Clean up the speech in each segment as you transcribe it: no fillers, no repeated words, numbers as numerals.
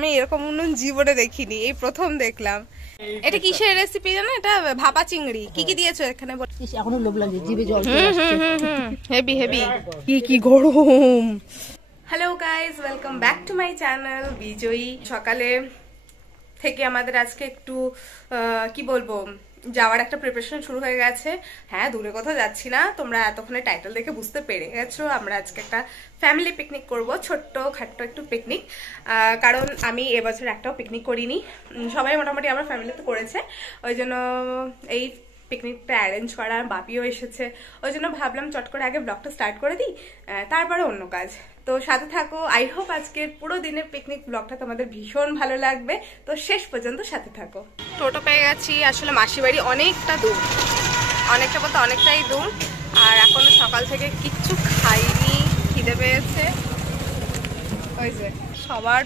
আমি এরকম উনুন জীবনে দেখিনি, এই প্রথম দেখলাম। এটা কিসের রেসিপি জানো? এটা ভাপা চিংড়ি। কি কি দিয়েছো এখানে? এখনো লোভ লাগে, জিভে জল। Heavy heavy. কি গরম। Hello guys, welcome back to my channel বিজয়ী। সকালে থেকে আমাদের আজকে একটু কি বলবো, যাওয়ার একটা প্রিপারেশন শুরু হয়ে গেছে। হ্যাঁ, দূরে কোথাও যাচ্ছি না, তোমরা এতক্ষণে টাইটেল দেখে বুঝতে পেরে গেছো। আমরা আজকে একটা ফ্যামিলি পিকনিক করব, ছোট্ট খাট্ট একটু পিকনিক। কারণ আমি এবছর একটাও পিকনিক করিনি, সবাই মোটামুটি আমার ফ্যামিলিতে করেছে। ওই জন্য এই পিকনিকটা অ্যারেঞ্জ করা, বাপিও এসেছে, ওই জন্য ভাবলাম চট করে আগে ব্লগটা স্টার্ট করে দিই, তারপরে অন্য কাজ। তো সাথে থাকো। আই হোপ আজকের পুরো দিনের পিকনিক ব্লগটা তোমাদের ভীষণ ভালো লাগবে, তো শেষ পর্যন্ত সাথে থাকো। টোটো পেয়ে গেছি, আসলে মাসির বাড়ি অনেকটা দূর, অনেকটা বলতে অনেকটাই দূর। আর এখনো সকাল থেকে কিচ্ছু খাইনি, খিদে পেয়েছে। ওই যে সবার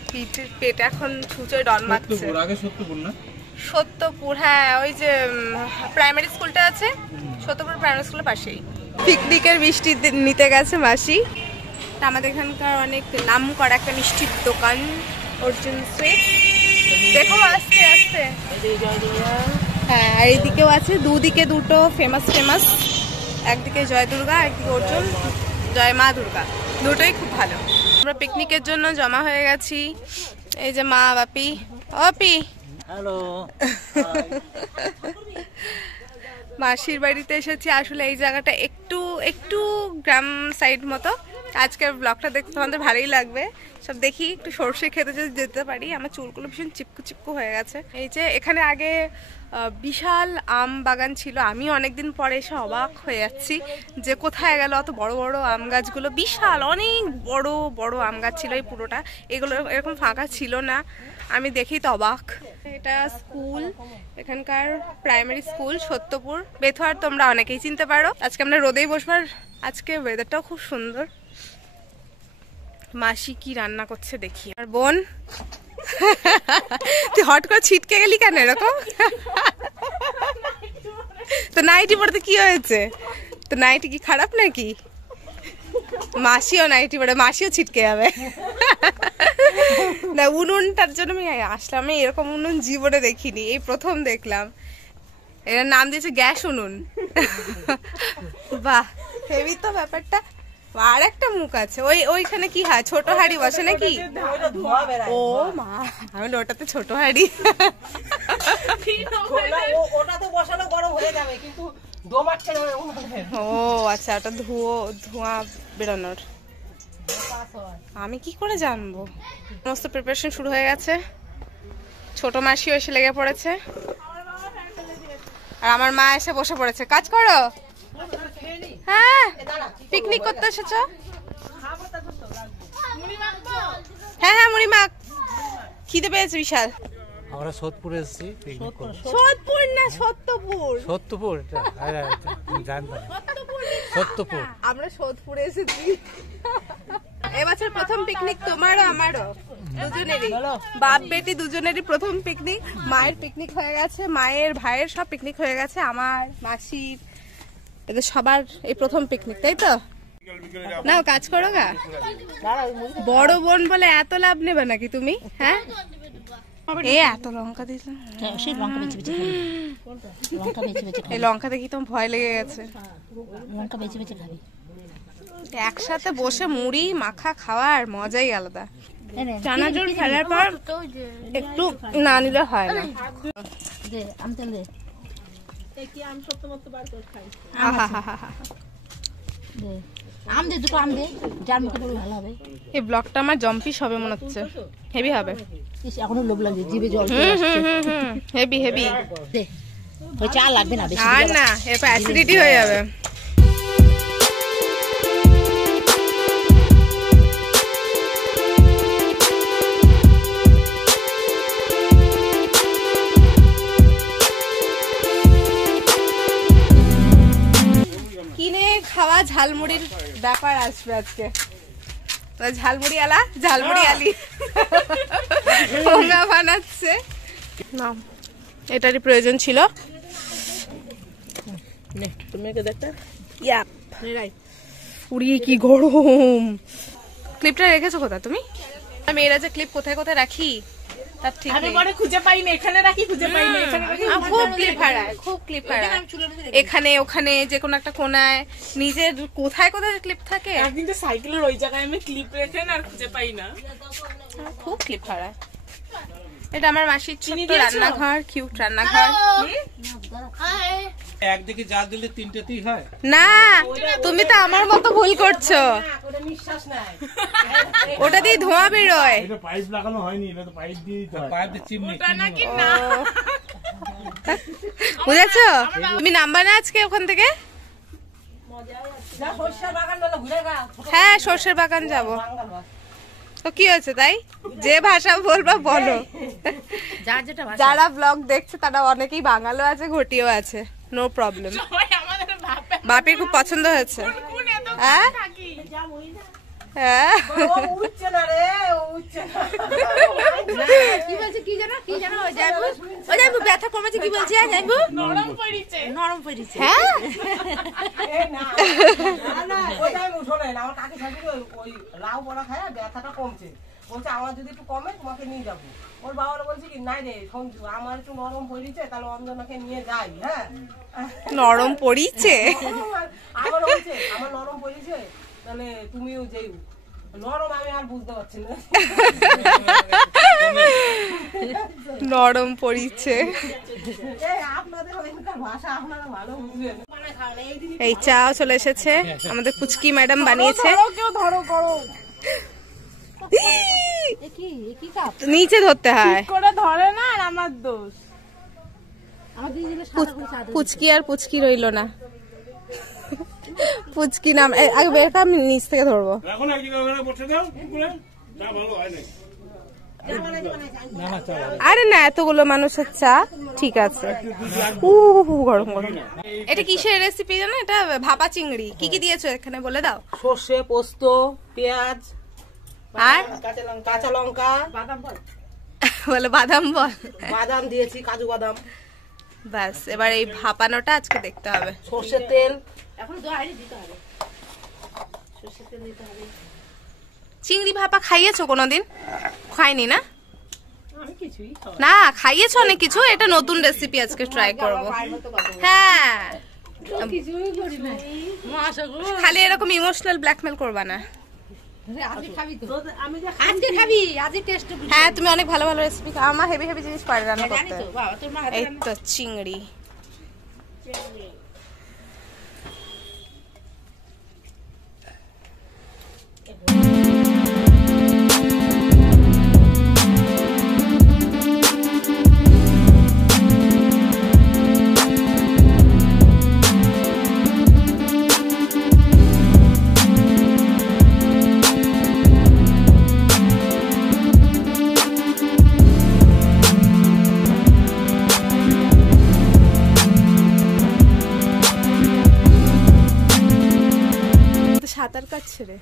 পেট এখন ছুঁচোয় ডন মারছে। সত্যপুর, হ্যাঁ, ওই যে প্রাইমারি স্কুলটা আছে, সত্যপুর প্রাইমারি স্কুলের পাশেই। পিকনিকের মিষ্টি নিতে গেছে মাসি। আমাদের এখানকার অনেক নাম করা একটা মিষ্টির দোকান, অর্জুন সুইট। দেখো আস্তে আস্তে। হ্যাঁ, আর এইদিকেও আছে, দুদিকে দুটো ফেমাস, একদিকে জয় দুর্গা, একদিকে অর্জুন, জয় মা দুর্গা, দুটোই খুব ভালো। আমরা পিকনিকের জন্য জমা হয়ে গেছি। এই যে মা, বাপি, অপি, হ্যালো। মাসির বাড়িতে এসেছি। আসলে এই জায়গাটা একটু গ্রাম সাইড মতো। আজকের ব্লগটা দেখতে তোমাদের ভালোই লাগবে। সব দেখি একটু সর্ষে খেতে যদি যেতে পারি। আমার চুলগুলো ভীষণ চিপকু হয়ে গেছে। এই যে এখানে আগে বিশাল আম বাগান ছিল, আমি অনেকদিন পরে এসে অবাক হয়ে যাচ্ছি যে কোথায় গেল অত বড় বড় আম গাছগুলো। বিশাল অনেক বড় বড় আম গাছ ছিল এই পুরোটা, এগুলো এরকম ফাঁকা ছিল না। আমি দেখি তো অবাক। এটা স্কুল, এখানকার প্রাইমারি স্কুল সত্যপুর বেথুয়ার, তোমরা অনেকেই চিনতে পারো। আজকে আমরা রোদেই বসবার, আজকে ওয়েদারটাও খুব সুন্দর। মাসি কি রান্না করছে দেখি। আর বোন, তুই হট করে ছিটকে গেলি কেন এরকম? তো নাইটি পড়তে কি হয়েছে? তো নাইটি কি খারাপ নাকি? মাসিও নাইটি পড়ে, মাসিও ছিটকে যাবে না। উনুনটার জন্য আমি আসলাম, আমি এরকম উনুন জীবনে দেখিনি, এই প্রথম দেখলাম। এর নাম দিয়েছে গ্যাস উনুন। বাহ, হেভি তো ব্যাপারটা। আর একটা মুখ আছে, ওইখানে কি হয়, ছোট হাড়ি বসে নাকি? ও মা, আমি ওটাতে ছোট হাড়ি। ও আচ্ছা, ওটা ধোঁয়া বেরোনোর। আমি কি করে জানবো? সমস্ত প্রিপারেশন শুরু হয়ে গেছে। ছোট মাসিও এসে লেগে পড়েছে, আর আমার মা এসে বসে পড়েছে। কাজ করো। হ্যাঁ, পিকনিক করতে এসেছো? হ্যাঁ হ্যাঁ, মুড়ি মাখ। খিদে পেয়েছে বিশাল। আমরা সোদপুরে এসেছি। সোদপুর না, সত্যপুর। সত্যপুর, জানতাম। সত্যপুর, আমরা সোদপুরে এসেছি। এবছর প্রথম পিকনিক তোমারও আমারও, দুজনেরই, বাপ বেটি দুজনেরই প্রথম পিকনিক। মায়ের পিকনিক হয়ে গেছে, মায়ের ভাইয়ের সব পিকনিক হয়ে গেছে, আমার মাসির, এদের সবার এই প্রথম পিকনিক, তাই তো? নাও কাজ করো গা। বড় বোন বলে এত লাভ নেবে নাকি তুমি? হ্যাঁ, এ এত লঙ্কা দিলাম, এই লঙ্কা দেখি তো ভয় লেগে গেছে। একসাথে বসে মুড়ি মাখা খাওয়ার মজাই আলাদা। চানাচুর ফেলার পর একটু না নিলে হয় না। এই ব্লগটা আমার জম্পিস হবে মনে হচ্ছে, হেভি হবে। এখনো লোভ লাগে, জিভে জল। Heavy heavy. চা লাগবে না, আর না, এরপর অ্যাসিডিটি হয়ে যাবে। কিনে খাওয়া ঝালমুড়ির ব্যাপার আসবে আজকে। ঝালমুড়ি আলা, ঝালমুড়ি আলি বানাচ্ছে। না, এটারই প্রয়োজন ছিল। পুরি কি গরম। ক্লিপটা রেখেছো কোথায় তুমি? মেয়েরা যে ক্লিপ কোথায় কোথায় রাখি, তার ঠিক আমি নেই। পরে খুঁজে পাই না, এখানে রাখি খুঁজে পাই না, এখানে রাখি খুব ক্লিপ হারায়, খুব ক্লিপ হারায়। এখানে ওখানে যে কোনো একটা কোনায় নিজের কোথায় কোথায় ক্লিপ থাকে, কিন্তু সাইকেলের ওই জায়গায় আমি ক্লিপ রেখে না আর খুঁজে পাই না। খুব ক্লিপ হারায়। এটা আমার মাসির ছোট্ট রান্নাঘর, কিউট রান্নাঘর। একদিকে জাল দিলে তিনটেতেই হয় না, তুমি তো আমার মতো ভুল করছো। ওটা দিয়ে ধোঁয়া বেরোয়। এটা পাইপ লাগানো হয়নি, এটা তো পাইপ দিয়ে দিতে হয়। পাইপ দিয়ে চিমনি নাকি না, বুঝেছো? তুমি নামবা না আজকে ওখান থেকে? হ্যাঁ, সর্ষের বাগান যাব। তো কি হয়েছে তাই? যে ভাষা বলবা বলো। যারা ব্লগ দেখছে তারা অনেকেই বাঙালও আছে, ঘটিও আছে, নো প্রবলেম। সবাই আমাদের ভাবে বাপির খুব পছন্দ হয়েছে। কোন এত হ্যাঁ থাকি। হ্যাঁ, কি বলছে কি জানো ও যাইবো ব্যথা কমেছে কি বলছে যাইবো নরম পড়িছে। নরম পড়েছে। হ্যাঁ লাউ বড়া খায় ব্যথাটা কমছে, বলছে আমার যদি একটু কমে তোমাকে নিয়ে যাবো। ওর বাবারা বলছে কি নাই রে সঞ্জু আমার একটু নরম পড়িছে, তাহলে অঞ্জনাকে নিয়ে যাই। হ্যাঁ নরম পড়িছে। আমার বলছে আমার নরম পড়িছে, তাহলে তুমিও যেই। নরম আমি আর বুঝতে পারছি না। নরম পড়িছে। আপনাদের ওইখানকার ভাষা আপনারা ভালো বুঝবেন। এই চাও চলে এসেছে, আমাদের পুচকি ম্যাডাম বানিয়েছে। কেউ ধরো করো কি কাপ নিচে ধরতে হয়, করে ধরে না, আর আমার দোষ। আমার দিয়ে দিলে সাদা করে সাদা পুচকি আর পুচকি রইলো না। পুচকি নাম আগে বেরটা আমি নিচ থেকে ধরবো। এখন এক জায়গায় ওখানে বসে দাও, করে চা ভালো হয় না। আরে না, এতগুলো মানুষের চা ঠিক আছে। গরম গরম। এটা কিসের রেসিপি জানো? এটা ভাপা চিংড়ি। কি কি দিয়েছো এখানে বলে দাও। সর্ষে, পোস্ত, পেঁয়াজ আর কাঁচা লঙ্কা, বলে বাদাম বল। বাদাম দিয়েছি, কাজু বাদাম, ব্যাস, এবার এই ভাপানোটা আজকে দেখতে হবে। সর্ষের তেল। এখন দোয়ারি দিতে হবে সরষের তেল দিতে হবে। চিংড়ি ভাপা খাইয়েছো কোনোদিন? খাইনি না? আমি কিছুই না, খাইয়েছো অনেক কিছু। এটা নতুন রেসিপি আজকে ট্রাই করবো। হ্যাঁ, কিছুই করি না মাশা গো। খালি এরকম ইমোশনাল ব্ল্যাকমেল করবা না। আজকে খাবি তো? আজকে খাবি? আজকে টেস্ট হ্যাঁ, তুমি অনেক ভালো ভালো রেসিপি খাও। আমার হেভি হেভি জিনিস পারে রান্না জানি করতে। তো বাবা, তোর মা হাতে এই তো চিংড়ি। সাঁতার কাটছে রে।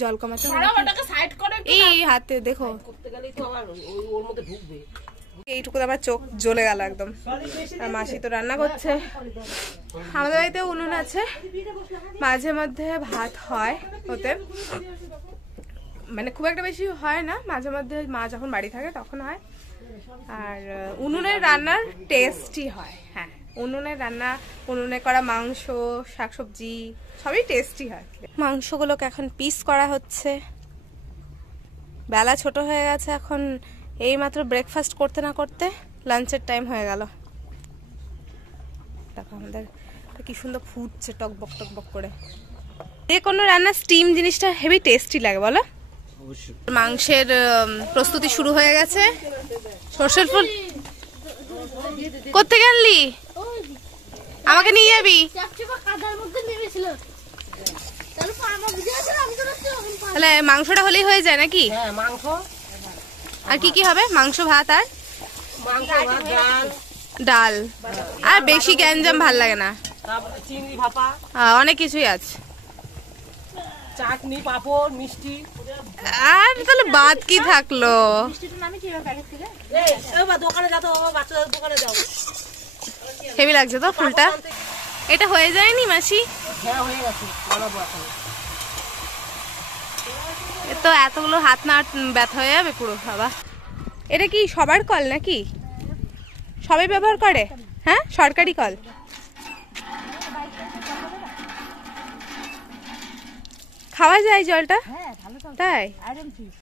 জল কমাতে হবে। ওটাকে সাইড করে এই হাতে দেখো, করতে গেলেই তো আবার ওর মধ্যে ঢুকবে। এইটুকু আমার চোখ জ্বলে গেল একদম। আর মাসি তো রান্না করছে। আমাদের বাড়িতে উনুন আছে, মাঝে মধ্যে ভাত হয় ওতে, মানে খুব একটা বেশি হয় না, মাঝে মধ্যে মা যখন বাড়ি থাকে তখন হয়। আর উনুনের রান্নার টেস্টই হয়। হ্যাঁ, উনুনের রান্না, উনুনে করা মাংস, শাকসবজি সবই টেস্টি হয়। মাংসগুলোকে এখন পিস করা হচ্ছে। বেলা ছোট হয়ে গেছে, এখন এই মাত্র ব্রেকফাস্ট করতে না করতে লাঞ্চের টাইম হয়ে গেল। দেখো আমাদের কি সুন্দর ফুটছে টকবক টকবক করে। যে কোনো রান্না স্টিম জিনিসটা হেভি টেস্টি লাগে বলো। মাংসের প্রস্তুতি শুরু হয়ে গেছে। সরষের ফুল কোত্থেকে আনলি? আমাকে নিয়ে যাবি? তাহলে মাংসটা হলেই হয়ে যায় নাকি? হ্যাঁ, মাংস আর কি কি হবে? মাংস, ভাত আর মাংস, ভাত, ডাল, ডাল। আর বেশি গ্যাঞ্জাম ভাল লাগে না। তারপরে চিংড়ি ভাপা, অনেক কিছুই আছে। চাটনি, পাঁপড়, মিষ্টি। আর তাহলে বাদ কি থাকলো? দোকানে যাও তো, বাচ্চাদের দোকানে যাও। হেভি লাগছে তো ফুলটা। এটা হয়ে যায়নি মাসি? হ্যাঁ, হয়ে গেছে, বানাবো এখন। তো এতগুলো হাত না ব্যথা হয়ে যাবে পুরো। বাবা, এটা কি সবার কল নাকি? সবাই ব্যবহার করে? হ্যাঁ, সরকারি কল। খাওয়া যায় জলটা? তাই?